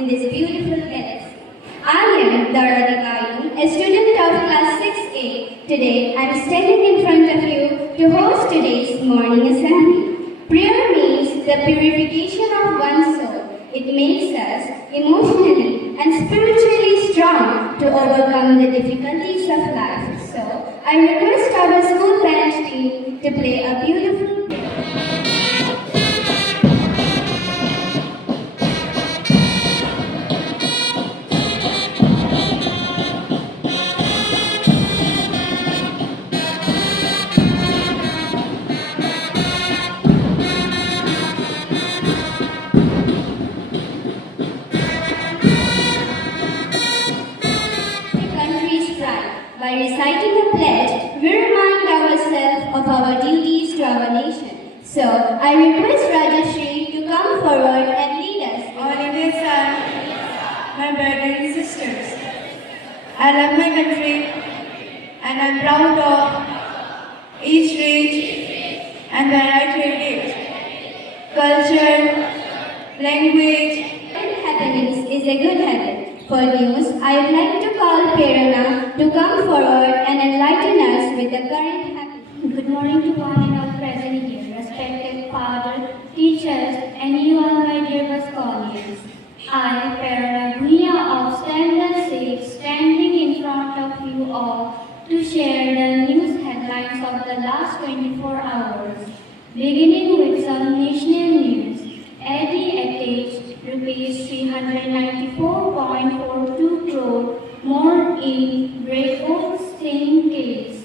in this beautiful galaxy. I am Dara Gayu, a student of class 6A. Today, I am standing in front of you to host today's morning assembly. Prayer means the purification of one's soul. It makes us emotionally and spiritually strong to overcome the difficulties of life. So, I request our school band team to play a beautiful By reciting a pledge, we remind ourselves of our duties to our nation. So, I request Rajashri to come forward and lead us. All Indians are my brothers and sisters. I love my country and I'm proud of each range and where I create it. Culture, language. Happenings is a good habit. For news, I would like to call Prerana to come forward and enlighten us with the current happenings. Good morning to one and all present here, respected father, teachers, and you all my dear Bosconians. I, Prerana Bhunia of Standard 6, standing in front of you all to share the news headlines of the last 24 hours. Beginning with some national news. AD attached rupees 394.42 crore more in breakout stain case.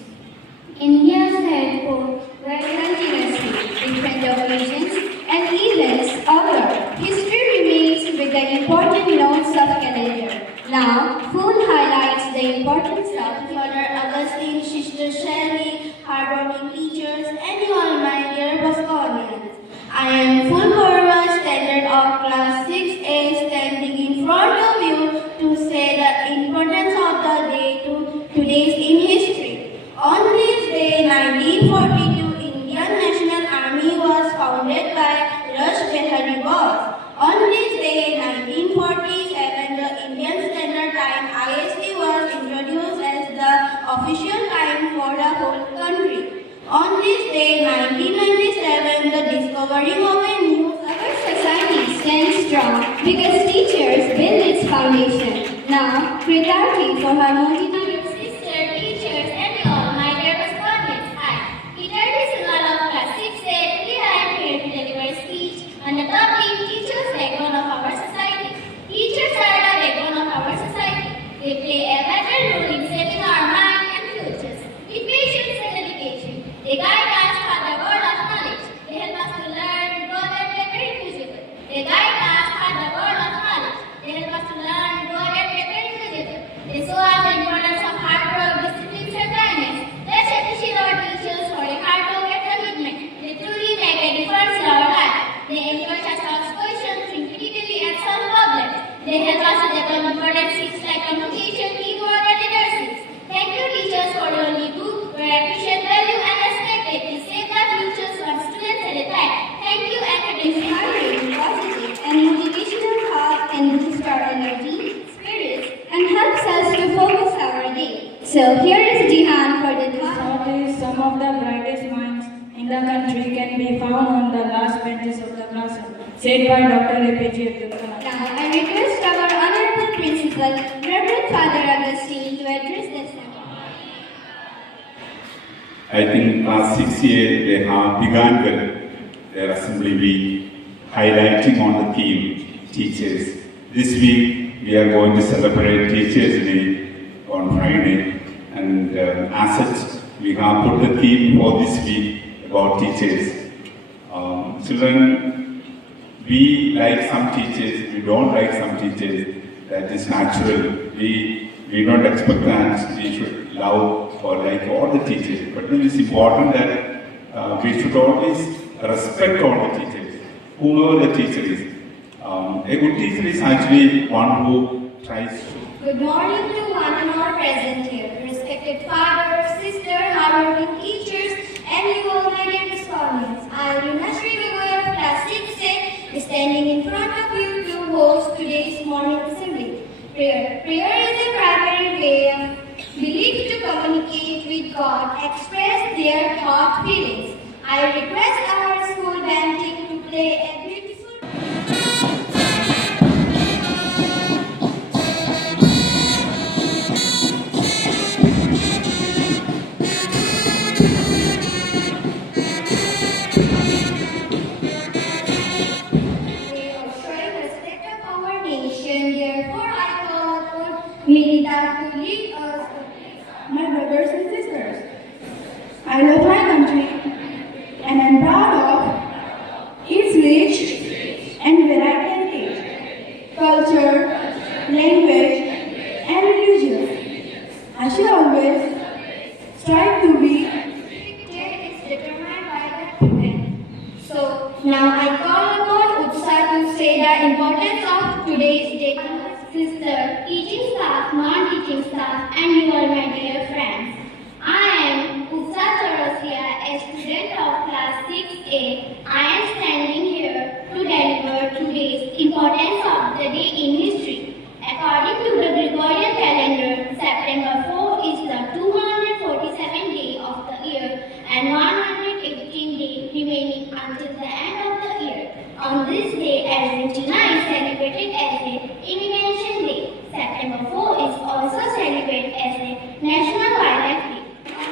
India's head for continuously different occasions and events occur. History remains with the important notes of calendar. Now, full highlights the importance of Father Augustine, Sister Shelley, hardworking teachers, and you all my dear Bosconians. I am full Korwa standard of class 6A standing in front of you to say the importance of the day to today's in history. On this day, 1942, Indian National Army was founded by Rash Behari Bose. On this day, 1947, the Indian Standard Time IST was introduced as the official time for the whole country. On this day, 1997, the discovery of a new society stands strong because teachers build its foundation. Now, Kritarthi for her motivated sister, teachers, and you all my dear Bosconians. Hi, Kritarthi Singhal of class 6A. Today I am here to deliver a speech on the topic Teachers Backbone of our society. Teachers are the backbone of our society. They play a vital role in shaping our mind and futures. With patience and dedication, they guide us for the world of knowledge. They help us to learn, grow, and be very visible. They guide us for the world of knowledge. They help us to learn, grow, and be very visible. They show us the importance of hard work, discipline, and kindness. Let's appreciate our teachers for their hard work and commitment. They truly make a difference in our life. They encourage us to ask questions, think critically, and solve problems. They help us to develop important skills like communication, teamwork, and leadership. Thank you, teachers, for your good, where appreciate, value, and respect. They save the futures one student at a time. Thank you, and inspiring, positive, and motivational thoughts can boost our energy, spirits, and helps us to focus our day. So here is Jihan for the thought. Some of the brightest minds in the country can be found on the last benches of the classroom, said by Dr. APJ Abdul Kalam. Now I request our Honorable Principal, Reverend Father Augustine, to address the assembly. I think class 6A they have begun their assembly week, highlighting on the theme teachers. This week we are going to celebrate Teachers Day on Friday, and as such we have put the theme for this week about teachers. Children, we like some teachers, we don't like some teachers. That is natural. We don't expect that we should love or like all the teachers. But it is important that we should always respect all the teachers, whoever the teacher is. A good teacher is actually one who tries to. Good morning to one and all present here, respected father, sister, hardworking teachers, and you all my dear Bosconians. I am Lunashri Gagoi of class 6A, standing in front of you to host today's morning They are showing respect of our nation. Therefore, I call upon Milita to lead us. My brothers and sisters, I love my country and I'm proud of its rich and varied heritage, culture, language, and religion. I shall always strive to be. Victory is determined by the event. So now I call upon Utsa to say the importance of today's day. Sister, teaching staff, non-teaching staff, and you all my dear friends. I am Utsa Chaurasia, a student of class 6A. I am standing here to deliver today's importance of the day in history. According to the Gregorian calendar, September 4 is the 247th day of the year and 118 days remaining until the end of the year. On this day, Argentina is celebrated as a Invention Day. September 4 is also celebrated as a National Wildlife Day.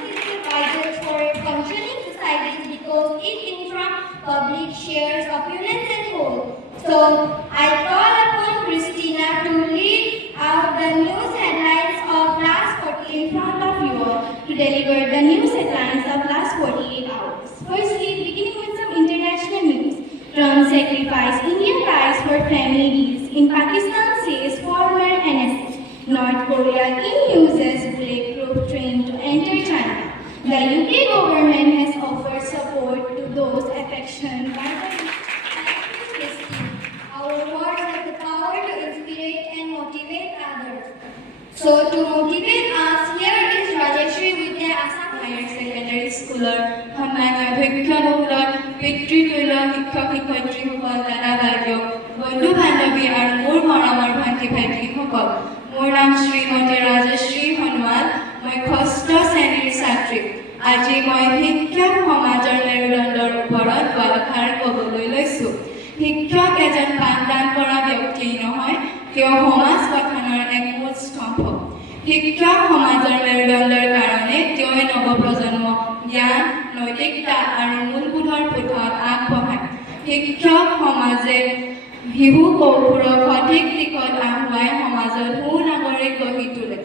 This is vital for a functioning society because it informs public shares opulence and whole. So I call upon Christina to lead out the news headlines of last 48 in front of you all to deliver the news headlines of last 48 hours. Firstly, beginning with some international news. Trump sacrificed Indian ties for family deals. In Pakistan, says former NSA. North Korea uses bulletproof train to enter China. The UK government has offered support to those affected by the history. Our words have the power to inspire and motivate others. So to motivate us, here is Rajeshri Vidya Assam Higher Secondary Schooler, সন্মানীয় অধ্যক্ষসকল, পিতৃতুল্য শিক্ষক শিক্ষয়িত্ৰীসকল, দাদা বাইদেউ, বন্ধু বান্ধৱী আৰু মোৰ মৰমৰ ভণ্টি ভাইটিসকল, মোৰ নাম শ্ৰীমতী ৰাজশ্ৰী সোণোৱাল, মই ষষ্ঠ শ্ৰেণীৰ ছাত্ৰী। আজি মই শিক্ষক সমাজৰ মেৰুদণ্ডৰ ওপৰত দুআষাৰ ক'বলৈ লৈছোঁ। শিক্ষক এজন পাঠদান কৰা ব্যক্তিয়েই নহয়, তেওঁ সমাজ গঠনৰ এক মূল স্তম্ভ। শিক্ষক সমাজৰ মেৰুদণ্ডৰ কাৰণে তেওঁ নৱপ্ৰজন্মক জ্ঞান, নৈতিকতা আৰু মূলবোধৰ পথত আগবঢ়ায়। শিক্ষক সমাজে শিশু কৌশলক সঠিক দিশত আগুৱাই সমাজত সুনাগৰিক গঢ়ি তোলে।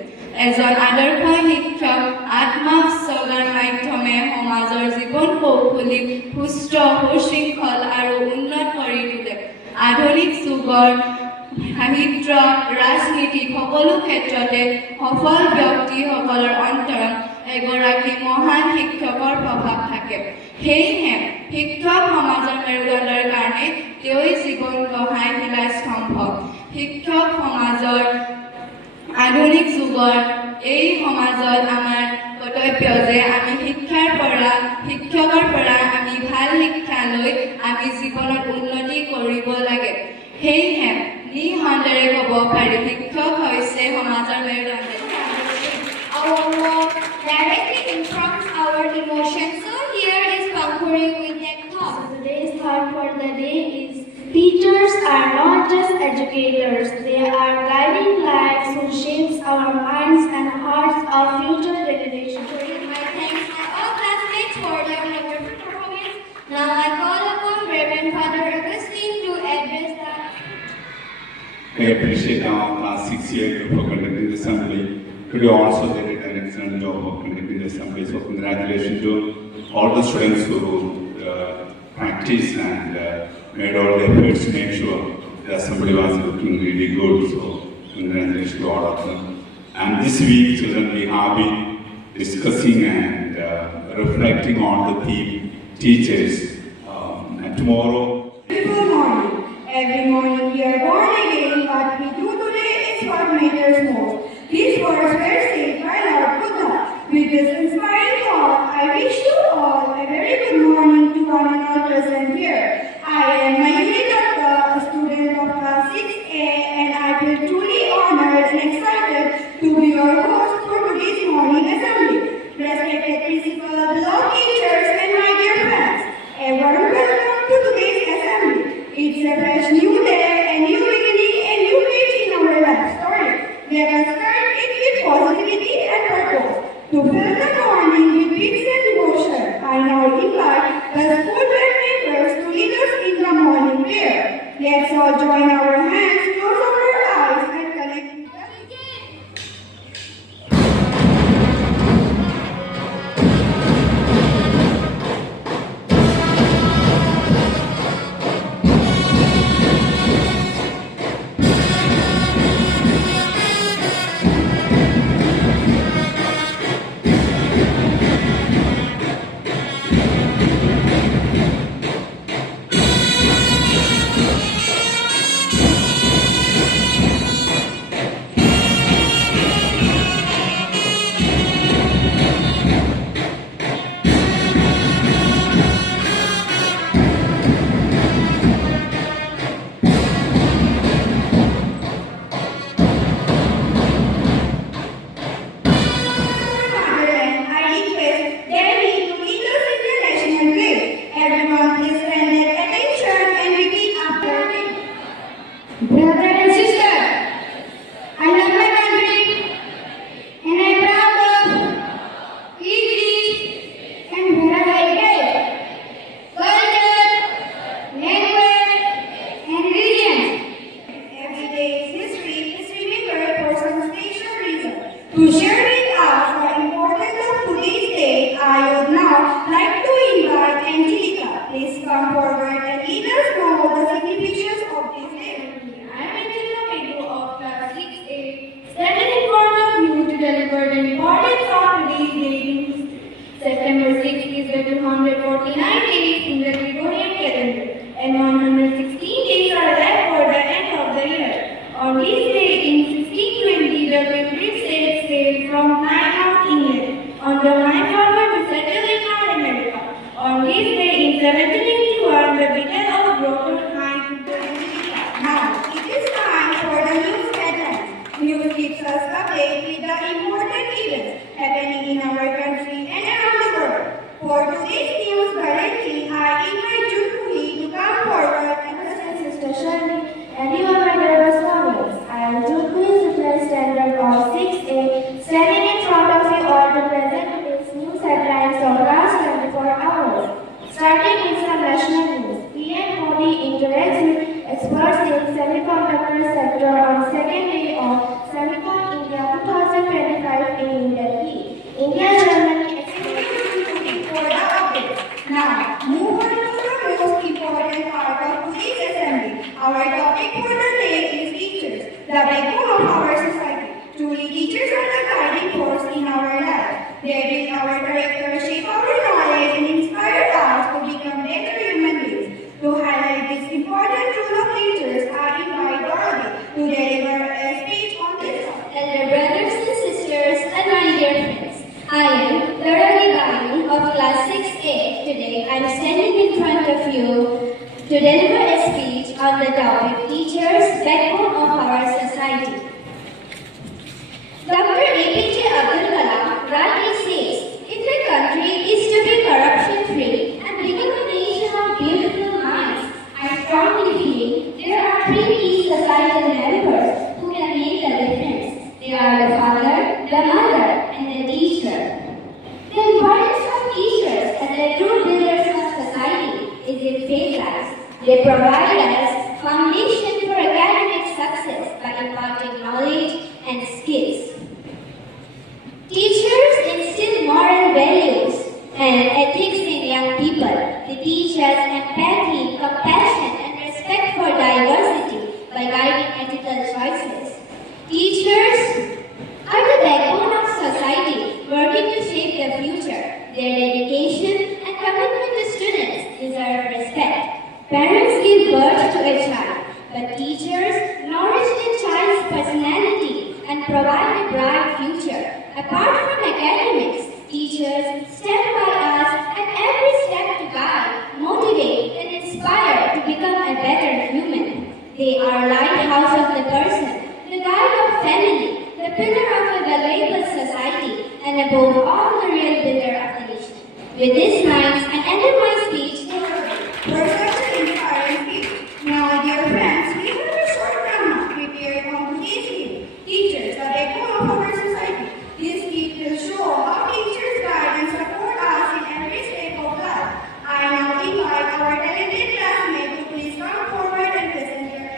এজন আদৰ্শ শিক্ষক আত্মোৎসৰ্গৰ মাধ্যমে সমাজৰ জীৱন কৌশলী সুস্থ, সুশৃংখল আৰু উন্নত কৰি তোলে। আধুনিক যুগৰ সাহিত্য, ৰাজনীতি সকলো ক্ষেত্ৰতে সফল ব্যক্তিসকলৰ অন্তৰত এগৰাকী মহান শিক্ষকৰ প্ৰভাৱ থাকে। সেয়েহে শিক্ষক সমাজৰ মেৰুদণ্ডৰ কাৰণে তেওঁই জীৱন গঢ়াই তোলা স্তম্ভ। শিক্ষক সমাজৰ আধুনিক যুগৰ এই সমাজত আমাৰ কৰ্তব্য যে আমি শিক্ষকৰ পৰা আমি ভাল শিক্ষা লৈ আমি জীৱনত উন্নতি কৰিব লাগে। সেয়েহে নিঃসন্দেহে ক'ব পাৰি শিক্ষক হৈছে সমাজৰ মেৰুদণ্ড। Our work directly informs our emotions. So here is conquering with that thought. Today's thought for the day is teachers are not just educators, they are guiding lights who shapes our minds and hearts of future generations. My thanks to all classmates for their wonderful performance. Now I call upon Reverend Father Augustine to address the. I appreciate our class 6 year group for conducting the assembly. Today also they did an excellent job of conducting the assembly. So congratulations to all the students who practiced and made all the efforts to make sure the assembly was looking really good. So congratulations to all of them. And this week, children, we have been discussing and reflecting on the theme teachers. And tomorrow. Beautiful morning. Every morning we are born again. What we do today is what matters most. These words were said by Lord Buddha. With this inspiring thought, I wish you all a very good morning to one and all present here. I am Mayuri Datta, a student of class 6A, and I feel truly honored and excited to be your host for today's morning assembly. Respected principal, beloved teachers, and my dear friends, a warm welcome to today's all join our hands, close our eyes, and connect. Brother and sister, I love my country and I'm proud of its and heritage, culture, language, and religion. Every day's history is remembered for some special reason. To share with us the importance of today's day, I would now like to invite Angelica. Please come forward and let us know the significance of this day. I am Angelica Pegu of class 6A, standing in front of you to deliver the importance of today's day in history. September 6 is the 249 days in the Gregorian calendar, and 116 days are left for the end of the year. On this day in 1620, the Pilgrims set sail from Plymouth, England, on the line forward to settle in North America. On this day in 1781, the Battle of Broken Heights. Now, it is time for the news headlines. News keeps us updated with the important events happening in our country and around the world. For today's news bulletin, I invite Jukuhi to come forward and present Sister Shirley, everyone my dearest comments. I am Jukuhi, Supply Standard of 6A, standing in front of you all to present today's news headlines of last 24 hours. Starting with some national news, PM Modi interacts with experts in semiconductor sector on second day of Semicon India 2025 in New Delhi. India, Germany, for the updates. Now, move on to the most important part of today's assembly. Our topic for the day is teachers, the backbone of our society. Truly, teachers are the guiding force in our lives. They build our character, shape our knowledge, and inspire us to become better human beings. To highlight this important role of teachers, I invite Dorothy to deliver a speech on this topic. Elder brothers and sisters, and my dear friends, I am Dorothy Bayu of class 6A. Today I am standing in front of you to deliver a speech on the topic Teachers, Backbone of our Society. Dr. APJ Abdul Kalam rightly says, if a country is to be corruption-free and become a nation of beautiful minds, I strongly believe there are three key societal members who can make the difference. They are the father, the mother, and the teacher. The importance of teachers as the true builders of society is in phases. They provide us foundation for academic success by imparting knowledge and skills. Teachers instill moral values and ethics in young people. They teach us empathy, compassion, and respect for diversity by guiding ethical choices. Teachers are the backbone of society, working to shape the future. Their dedication and commitment to students deserve respect. Parents give birth to a child, but teachers nourish the child's personality and provide a bright future. Apart from academics, teachers stand by us at every step to guide, motivate, and inspire to become a better human. They are lighthouse of the person, the guide of family, the pillar of a valuable society, and above all, the real builder of the nation. With this mind, I end my speech. For such an inspiring speech. Now, dear friends, we have a short drama prepared on today's theme, Teachers, the backbone of our society. This skit will show how teachers guide and support us in every step of life. I now invite our talented classmates to please come forward and present their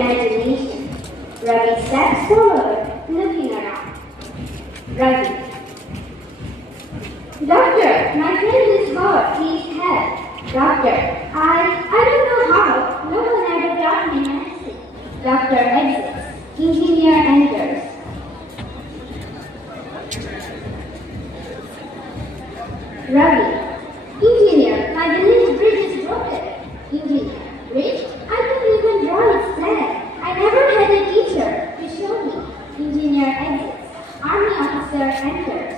imagination. Ravi steps forward, looking around. Ravi. Doctor, my friend is hurt. Please help. Doctor, I don't know how. No one ever taught me medicine. Doctor exits. Engineer enters. Ravi. Engineer, my village bridge is broken. Engineer. Bridge? I couldn't even draw its flag. I never had a teacher to show me. Engineer exits. Army officer enters.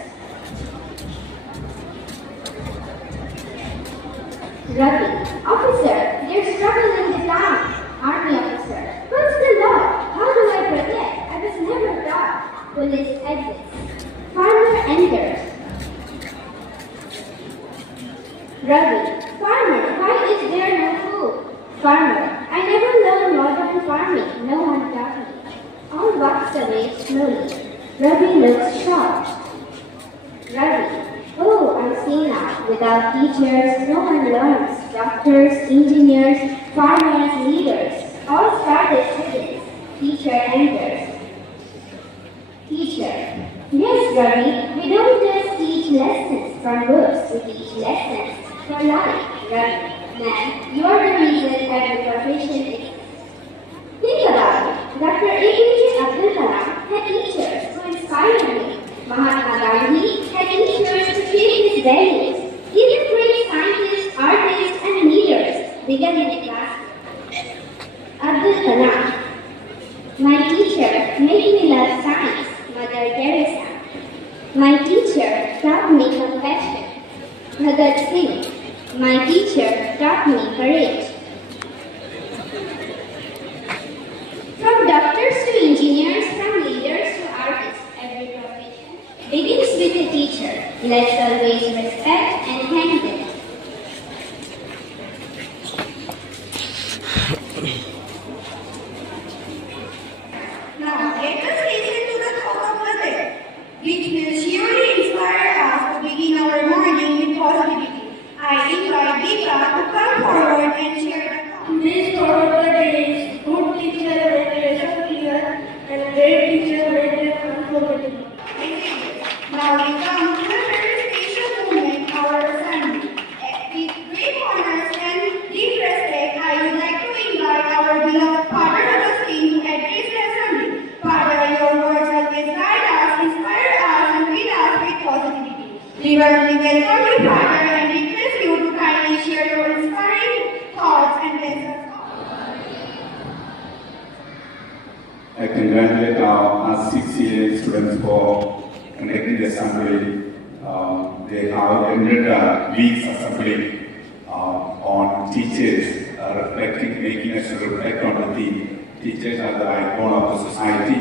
Ravi. Officer, there's trouble in the town. Army officer. What's the law? How do I protect? I was never taught. Police exits. Farmer enters. Ravi. Farmer, why is there no food? Farmer. I never learned modern farming. No one taught me. All walks away slowly. Ravi looks shocked. Ravi. Oh, I see now. Without teachers, no one learns. Doctors, engineers, farmers, leaders. All start as students. Teacher enters. Teacher. Yes, Ravi. We don't just teach lessons from books. We teach lessons from life. Ravi. Man, you are the reason every profession exists. Think about it. Dr. APJ Abdul Kalam had teachers who inspired me. Mahatma Gandhi had teachers who shaped his values. Even great scientists, artists, and leaders began in a classroom. Abdul Kalam. My teacher made me love science, Mother Teresa. My teacher taught me compassion, Bhagat Singh. My teacher taught me courage. From doctors to engineers, from leaders to artists, every profession begins with a teacher. Let's always respect and thank them. Now, let us listen to the thought of the day, which will surely inspire us to begin our morning with positivity. I invite Deepa to come forward and share the thought. Today's thought of the day is good teacher made lesson clear and great teacher made them unforgettable. Now we come to the very special moment, our assembly. With great honors and deep respect, I would like to invite our beloved Father Augustine to address the assembly. Father, your words always guide us, inspire us, and fill us with positivity. We warmly welcome you, Father, and request you to kindly share your inspiring thoughts and lessons. I congratulate our 6th students for conducting the assembly. They have ended a week's assembly on teachers, making us reflect on the theme. Teachers are the backbone of the society.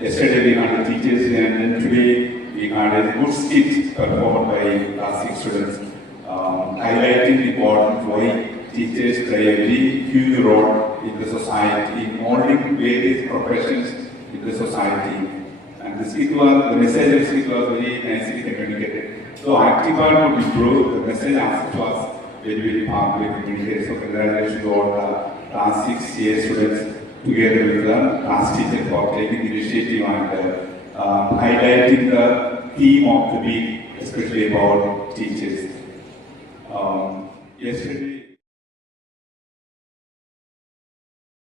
Yesterday we had the teachers and then today we had a good skit performed by class 6 students, highlighting the importance why teachers play a very huge role in the society, in molding various professions in the society. And the message of the skit was very nicely communicated. So active part would improve, the message asked was very powerfully communicated. So congratulations to all the class 6 year students together with the class teacher for taking the initiative and highlighting the theme of the week, especially about teachers. Yesterday